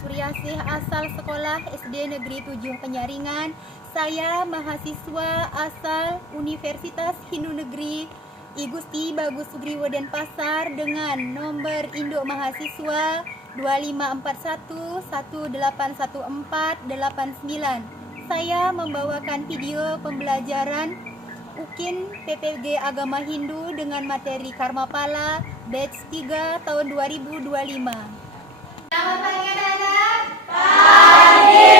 Suryasih asal sekolah SD Negeri 7 Penyaringan. Saya mahasiswa asal Universitas Hindu Negeri I Gusti Bagus Sugriwo Denpasar dengan nomor induk mahasiswa 2541181489. Saya membawakan video pembelajaran UKIN PPG Agama Hindu dengan materi Karmapala batch 3 tahun 2025. Selamat pagi anak-anak. Pagi.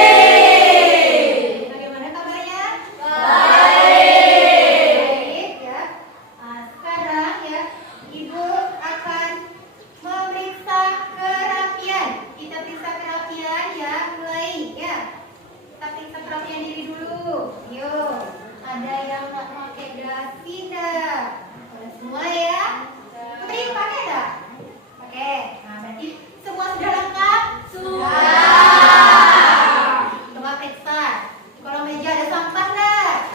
Bagaimana kabarnya? Baik ya. Sekarang ya, Ibu akan memeriksa kerapian. Kita periksa kerapian ya, mulai ya. Kita periksa kerapian diri dulu. Yuk. Ada yang nggak pakai dasi enggak? Semua ya? Putri pakai enggak? Pakai. Nah, berarti semua sudah lengkap? Sudah. Coba periksa. Di kolong meja ada sampah enggak?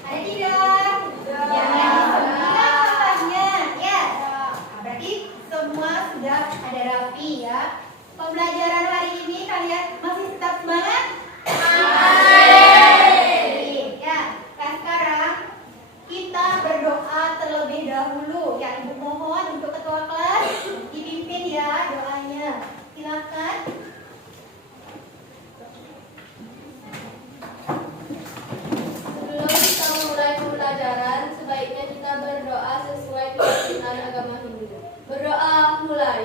Ada tidak? Jangan sampahnya. Ya. Nah, berarti semua sudah ada rapi ya. Pembelajaran hari ini kalian masih tetap semangat? Berdoa terlebih dahulu ya. Ibu mohon untuk ketua kelas dipimpin ya doanya. Silakan. Sebelum kita mulai pembelajaran, sebaiknya kita berdoa sesuai keyakinan agama Hindu. Berdoa mulai.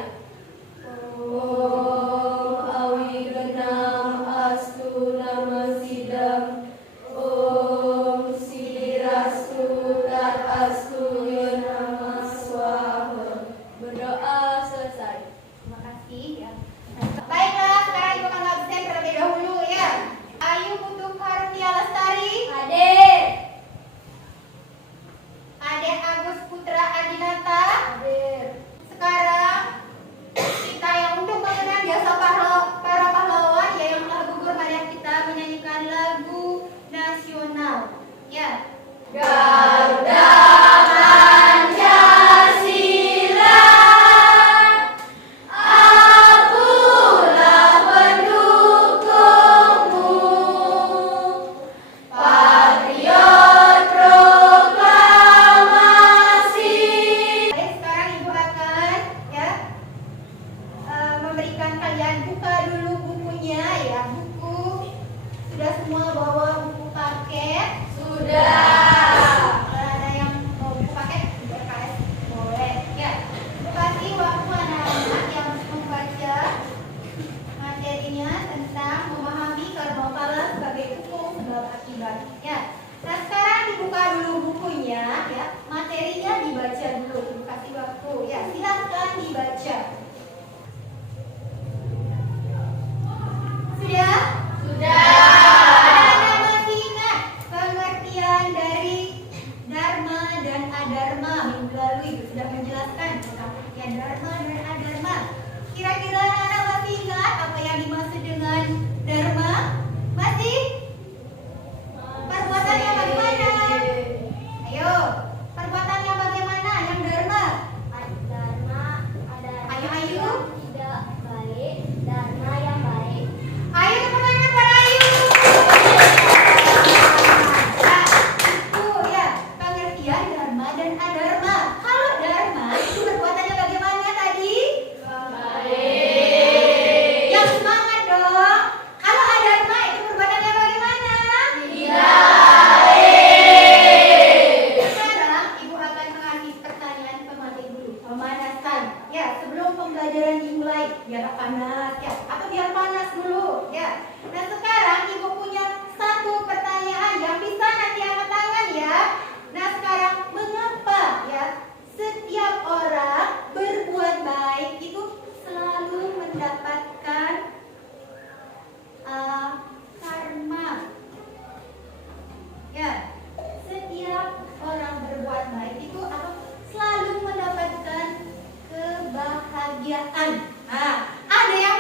Om Awigenam Astu Nama Sidam. Om Sirastu Tat Astu Nama Swaha. Berdoa selesai. Terima kasih ya. Baiklah, sekarang Ibu akan absen terlebih dahulu ya. Ayu Putu Karunia Lestari. Adik. Adik Agus Putra Adinata. Adik. Sekarang kita yang untuk mengenang jasa para pahlawan ya yang telah gugur, mari kita menyanyikan lagu nasional ya. Garuda Pancasila, akulah pendukungmu, patriot proklamasi. Baik, sekarang Ibu akan ya memberikan kalian buka dulu bukunya ya. Buku sudah semua bawa buku paket? Sudah. Ada yang mau buku paket? BKS boleh ya. Ibu kasih waktu anak-anak yang membaca materinya tentang memahami Karmapala sebagai hukum sebab akibat ya. Nah, sekarang dibuka dulu bukunya ya. Materinya dibaca dulu. Ibu kasih waktu ya. Silakan dibaca. Sudah? Sudah. Ada masih ingat pengertian dari Dharma dan Adharma? Minggu lalu Ibu sudah menjelaskan tentang pengertian Dharma dan Adharma. Kira-kira anak-anak masih ingat apa yang dimaksud dengan Dharma? Masih? Perbuatan yang bagaimana? Ayo, perbuatan yang bagaimana? Yang Dharma? Ayo. Tidak baik, dharma yang baik. Ayo teman-teman pada ayo. Nah, itu ya pengertian Dharma dan Adharma. Kalau Dharma itu perbuatannya bagaimana tadi? Baik. Yang semangat dong. Kalau Adharma itu perbuatannya bagaimana? Tidak baik. Sekarang Ibu akan mengasih pertanyaan pematik dulu. Pemanasan. Ya, sebelum pembelajaran dimulai. Biar panas ya. Atau biar panas dulu ya. Nah, sekarang Ibu punya satu pertanyaan yang bisa nanti angkat tangan ya. Nah, sekarang mengapa ya setiap orang berbuat baik itu selalu mendapatkan karma? Ya, setiap orang berbuat baik itu atau selalu mendapatkan kebahagiaan. Nah, ada yang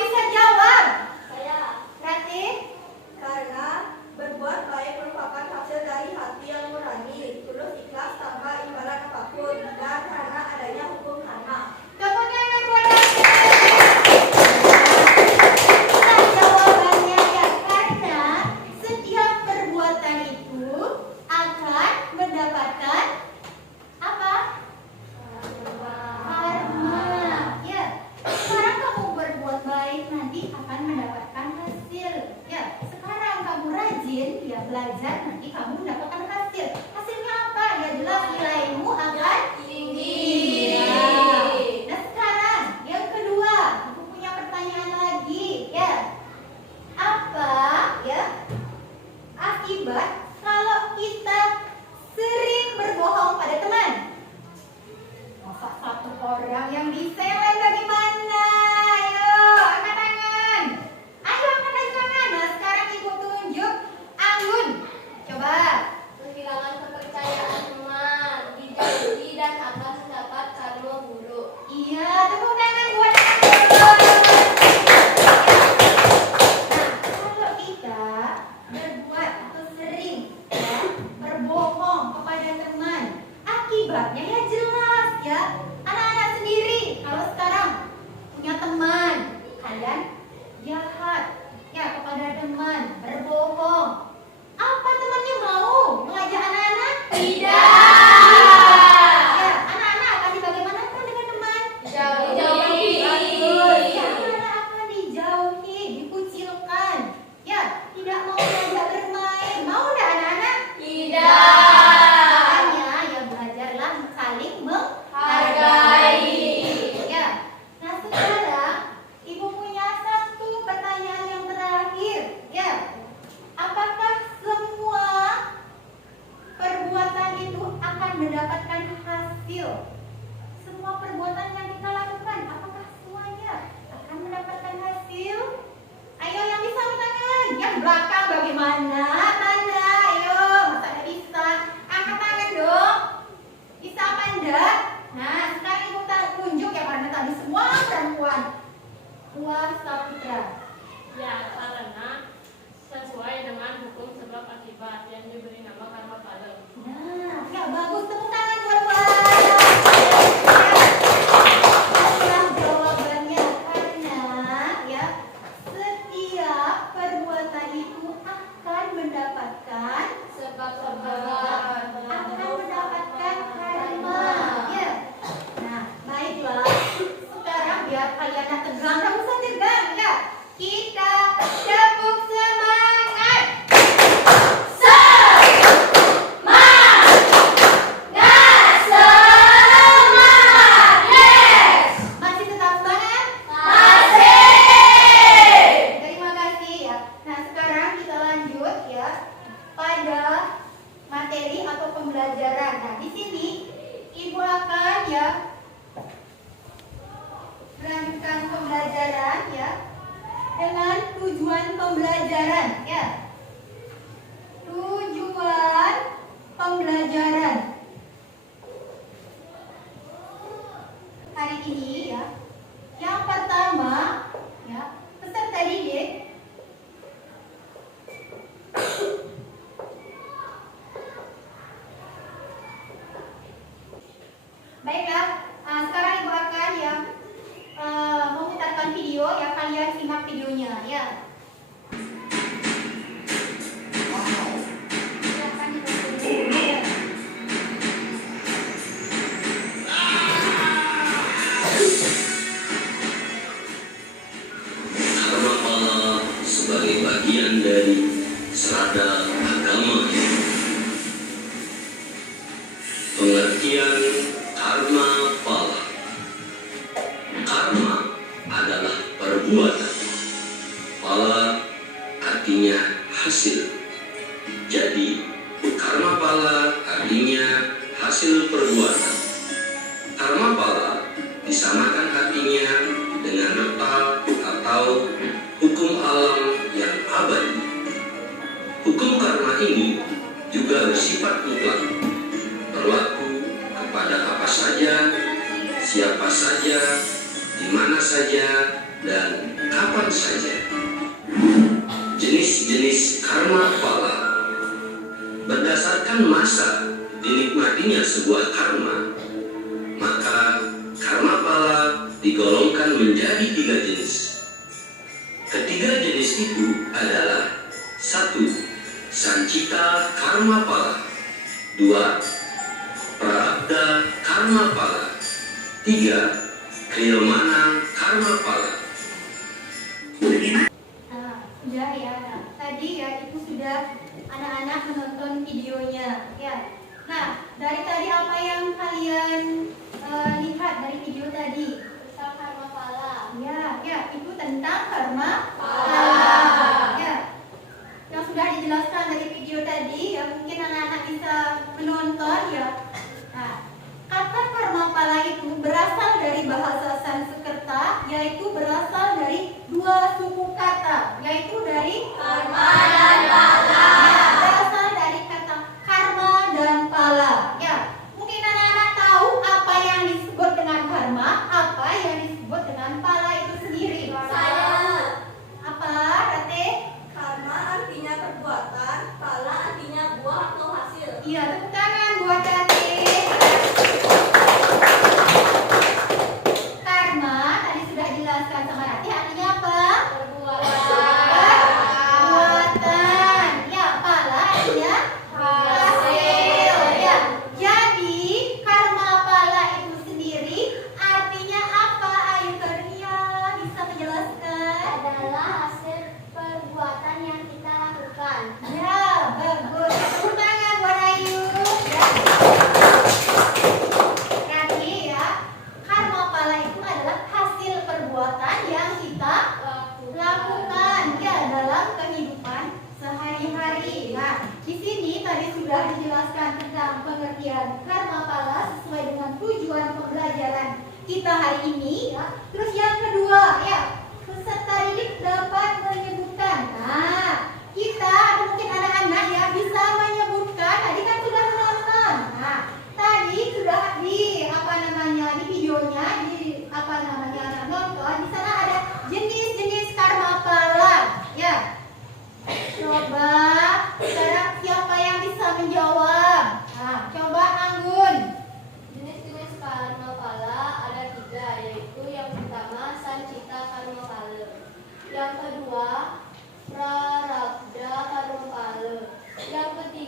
mendapatkan hasil. Semua perbuatan yang kita lakukan, apakah semuanya akan mendapatkan hasil? Ayo yang bisa angkat tangan. Yang belakang bagaimana? Mana? Ayo, masa nggak bisa? Angkat tangan dong. Bisa apa enggak? Nah, sekarang ibu tunjuk ya karena tadi semua perempuan. Puas Saputra. Ya, karena sesuai dengan hukum sebab akibat yang diberi nama karma pala. Nah, ya bagus, tepuk tangan buat Puas. Itulah jawabannya karena ya setiap perbuatan itu akan mendapatkan Sebab-sebab akan mendapatkan karma. Ya. Nah, baiklah. Sekarang biar kalian yang tegang, kamu usah tegang ya. Kita tepuk semangat. Masih tetap semangat? Terima kasih ya. Nah, sekarang kita lanjut ya pada materi atau pembelajaran. Nah, di sini Ibu akan ya melanjutkan pembelajaran ya dengan tujuan pembelajaran ya. Tujuan pembelajaran hari ini ya. Yang pertama ya, peserta didik baiklah, sekarang Ibu akan ya memutarkan video ya, kalian simak videonya ya. Silakan ditonton. Karma pala sebagai bagian dari serada agama Hindu. Pengertian karma pala. Karma adalah perbuatan. Pala artinya hasil. Jadi, karma pala artinya hasil perbuatan. Karma pala disamakan artinya dengan retal atau hukum alam yang abadi. Hukum karma ini juga bersifat mutlak, berlaku kepada apa saja, siapa saja, di mana saja, dan kapan saja. Jenis-jenis karma pala. Berdasarkan masa dinikmatinya sebuah karma, maka karma pala digolongkan menjadi 3 jenis. Ketiga jenis itu adalah 1. Sancita karma pala. 2. Prarabdha karma pala. 3. Kriyamana karma pala. Sudah ya. Nah, tadi ya itu sudah anak-anak menonton videonya ya. Nah, dari tadi apa yang kalian lihat dari video tadi? Tentang karma pala. Ya, itu tentang karma Pala. ya. Yang sudah dijelaskan dari video tadi ya, mungkin anak-anak bisa menonton ya. Nah, kata karma pala itu berasal dari bahasa Sanskerta, yaitu berasal dari 2 suku kata, yaitu dari Karma dan pala. berasal dari kata karma dan pala ya. Mungkin anak-anak tahu apa yang disebut dengan karma, apa yang disebut dengan pala itu sendiri. Saya. Apa, Rate? Karma artinya perbuatan, pala artinya buah atau hasil. Iya, tepuk tangan buat Rate. Karma tadi sudah dijelaskan sama Rate artinya apa? Perbuatan. Perbuatan. sesuai dengan tujuan pembelajaran kita hari ini ya. Terus yang kedua ya, peserta didik dapat menyebutkan. Nah, kita mungkin anak-anak ya bisa menyebutkan. Tadi kan sudah menonton. Nah, tadi sudah di di videonya nonton. Di sana ada jenis-jenis karma pala ya. Coba sekarang siapa yang bisa menjawab? Nah, coba Anggun. Jenis-jenis karma pala ada 3, yaitu yang pertama sancita karma pala, yang kedua prarabdha karma pala, yang ketiga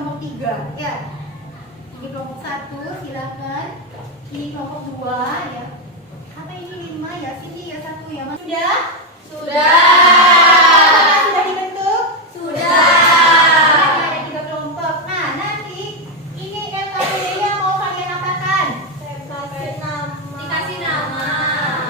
kelompok 3 ya. Ini kelompok 1 silakan. Ini kelompok 2 ya. Apa ini 5 ya? Sini ya 1 ya. Sudah? Sudah dibentuk? Ada 3 kelompok. Nah, nanti ini LKPD-nya mau kalian apakan? Dikasih nama.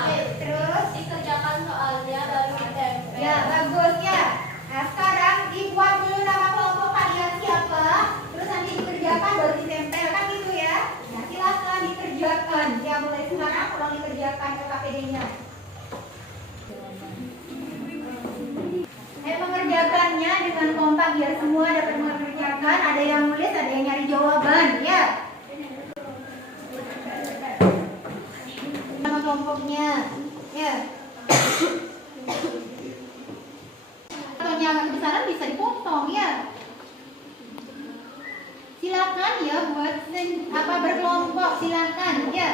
Oke, terus Dikerjakan soalnya baru ditempel. ya bagus ya. Nah, sekarang dibuat dulu nama kelompok kalian siapa, terus nanti dikerjakan baru ditempel kan gitu ya. Nah, silakan dikerjakan. Ya mulai sekarang tolong dikerjakan LKPD-nya. Mengerjakannya dengan kompak biar semua dapat mengerjakan. Ada yang nulis, ada yang nyari jawaban ya. Nama kelompoknya ya. Kalau yang kebesaran bisa dipotong ya. Silakan ya buat berkelompok silakan ya.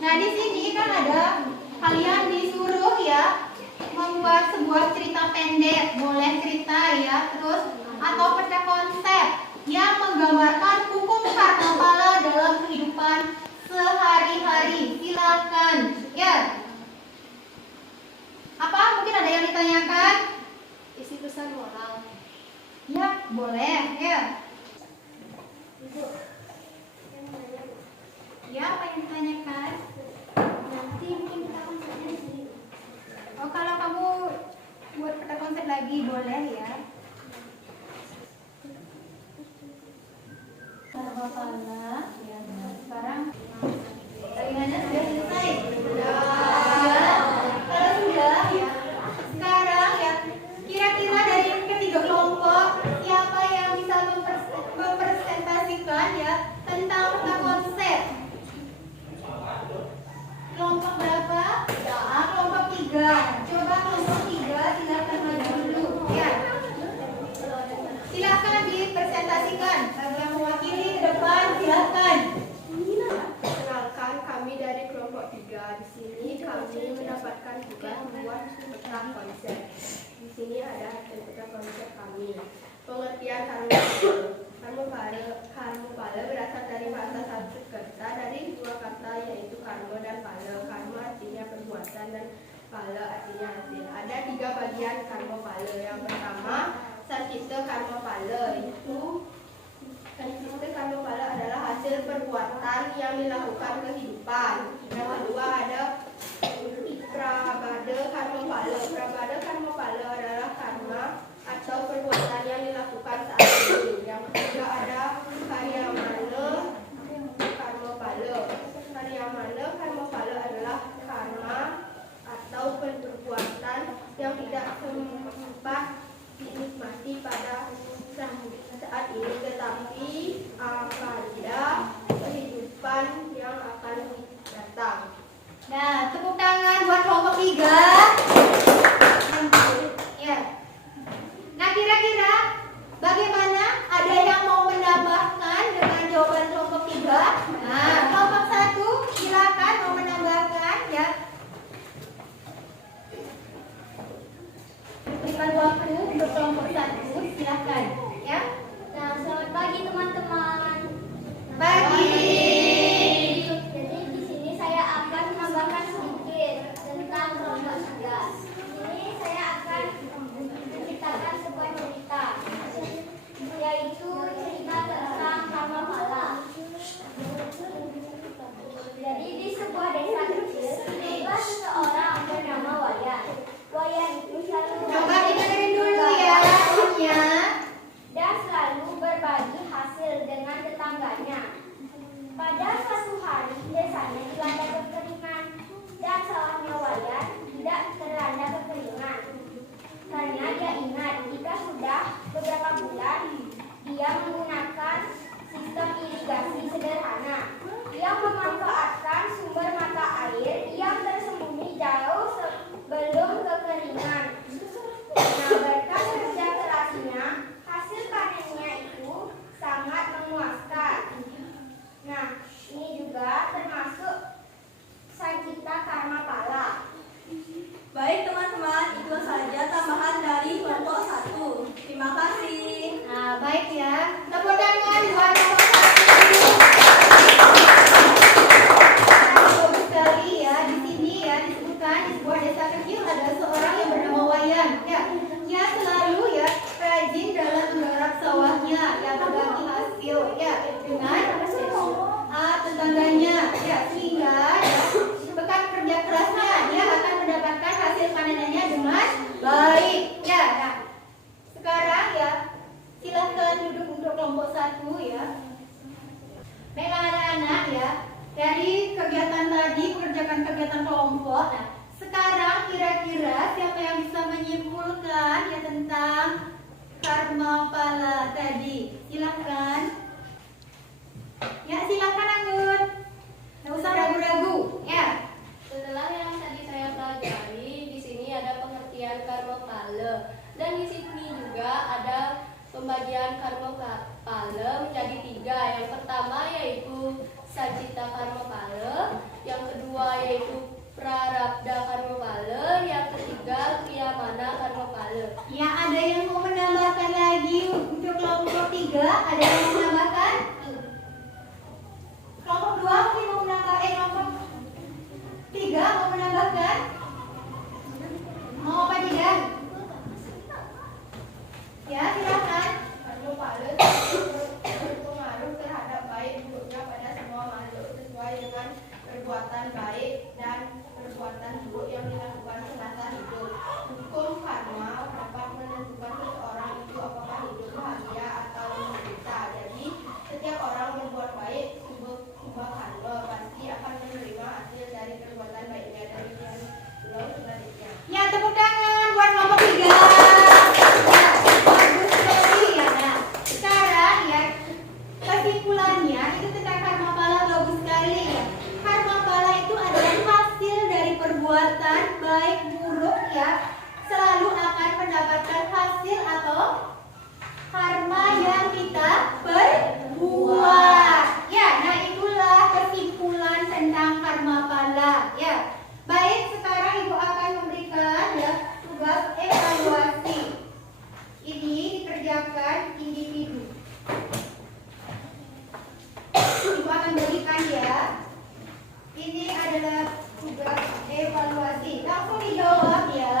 Nah di sini kan ada kalian disuruh ya membuat sebuah cerita pendek, boleh cerita ya, terus atau peta konsep yang menggambarkan hukum karmapala dalam kehidupan sehari-hari. Silakan ya. Apa mungkin ada yang ditanyakan? Isi pesan moral. Ya boleh ya. Ya apa yang ditanyakan? Nanti mungkin kita konsepnya di sini. Oh kalau kamu buat peta konsep lagi boleh ya. Karmapala ya. Nah, sekarang bagaimana sudah selesai? Sudah. Kalau sudah ya. Sekarang ya kira-kira dari ketiga kelompok siapa yang bisa mempresentasikan ya tentang peta konsep? Kelompok berapa? Kelompok 3. Coba kelompok 3 silakan maju dulu ya. Silakan dipresentasikan. Bagi yang mewakili ke depan silakan. Perkenalkan, kami dari kelompok 3. Di sini kami mendapatkan tugas membuat peta konsep. Di sini ada hasil peta konsep kami. Pengertian karmapala berasal dari bahasa Sanskerta dari dua kata yaitu karma dan pala. Karma artinya perbuatan dan pala artinya hasil. Ada 3 bagian karmapala. Yang pertama, sancipta karmapala. Sancipta karmapala adalah hasil perbuatan yang dilakukan kehidupan. Yang kedua ada prabada karmapala. Prabada karmapala adalah karma atau perbuatan yang dilakukan saat ini. Yang ketiga ada karyamana karmapala. Karyamana karmapala adalah karma atau perbuatan yang tidak sempat dinikmati pada saat ini, tetapi pada kehidupan yang akan datang. Nah, tepuk tangan buat kelompok 3. Ya. Nah, kira-kira bagaimana? Ada yang mau menambahkan dengan jawaban kelompok 3? Nah, kelompok 1 silakan mau menambahkan ya. Berikan waktu untuk kelompok 1 silakan ya. Nah, selamat pagi teman-teman. Pagi. Jadi di sini saya akan menambahkan sedikit tentang kelompok 3. Di sini saya akan menceritakan sebuah cerita, yaitu cerita tentang karmapala. Jadi di sebuah desa kecil hiduplah seseorang bernama Wayan. Wayan itu selalu Coba dengerin dulu ya lagunya. dan selalu berbagi hasil dengan tetangganya. Pada suatu hari, desanya dilanda kekeringan dan sawahnya Wayan tidak terlanda kekeringan. Karena dia ingat jika sudah beberapa bulan, dia menggunakan sistem irigasi sederhana yang memanfaatkan sumber mata air yang tersembunyi jauh sebelum kekeringan. Nah, berkat kerja kerasnya, hasil panennya itu sangat memuaskan. Nah, ini juga termasuk sancipta karmapala. Baik teman-teman, itu saja tambahan dari kelompok 1. Terima kasih. Nah, baik ya. Tepuk tangan buat nomor 1. Bagus sekali ya. Di sini ya disebutkan di sebuah desa kecil ada seorang yang bernama Wayan. Ya, dia selalu ya rajin dalam menggarap sawahnya, yang berbagi hasil ya dengan tetangganya. Ya, sehingga ya, berkat kerja kerasnya dia akan mendapatkan hasil panenannya dengan baik. Ya, nah, sekarang ya silahkan duduk untuk kelompok 1 ya. Baiklah anak-anak ya, dari kegiatan tadi mengerjakan kegiatan kelompok. Nah, sekarang kira-kira siapa yang bisa menyimpulkan ya tentang Karmapala tadi? Silahkan. Ya, silahkan Anggun. Nggak usah ragu-ragu ya. Setelah yang tadi saya pelajari, di sini ada pengertian Karmapala, dan di sini juga ada pembagian Karmapala menjadi 3. Yang pertama yaitu Sacita Karmapala, yang kedua yaitu Prarabdha Karmapala, yang ketiga Kriyamana Karmapala. Ya, ada yang mau menambahkan lagi untuk kelompok 3? Ada yang mau menambahkan? Kelompok 2 mungkin mau menambah, kelompok 3 mau menambahkan? Mau apa tidak? Ya, silakan. Karmapala berpengaruh terhadap baik buruknya pada semua makhluk sesuai dengan perbuatan baik dan perbuatan buruk yang dilakukan semasa hidup. Hukum karma dapat menentukan seseorang itu apakah hidup bahagia atau menderita. Jadi setiap orang berbuat baik subah karma pasti akan menerima hasil dari perbuatan baiknya. Dari yang pulau sebaliknya. Ya, tepuk tangan buat kelompok 3. Ya, bagus sekali ya. Nah, sekarang ya kesimpulannya itu tentang Karmapala bagus sekali ya. Karmapala itu adalah hasil dari perbuatan baik buruk ya. Selalu akan mendapatkan hasil atau karma yang kita perbuat. Ya, nah itulah kesimpulan tentang Karmapala ya. Baik, sekarang Ibu akan memberikan ya tugas evaluasi. Ini dikerjakan individu. Ibu akan berikan ya. Ini adalah tugas evaluasi. Langsung dijawab ya.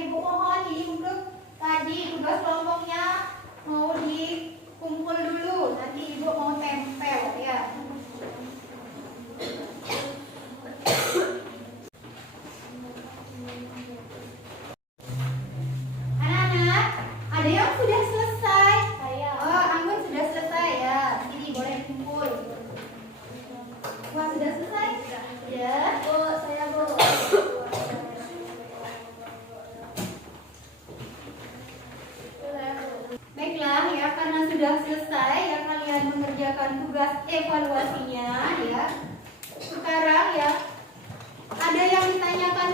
Ibu mohon ini untuk tadi tugas kelompoknya mau dikumpul dulu. Nanti Ibu mau tempel ya. Anak-anak, ada yang sudah selesai? Saya. Oh, Anggun sudah selesai ya. Sini boleh kumpul. Wah, sudah selesai? Ya. Bu, saya Bu. Baiklah ya, karena sudah selesai ya kalian mengerjakan tugas evaluasinya ya. Sekarang ya ada yang ditanyakan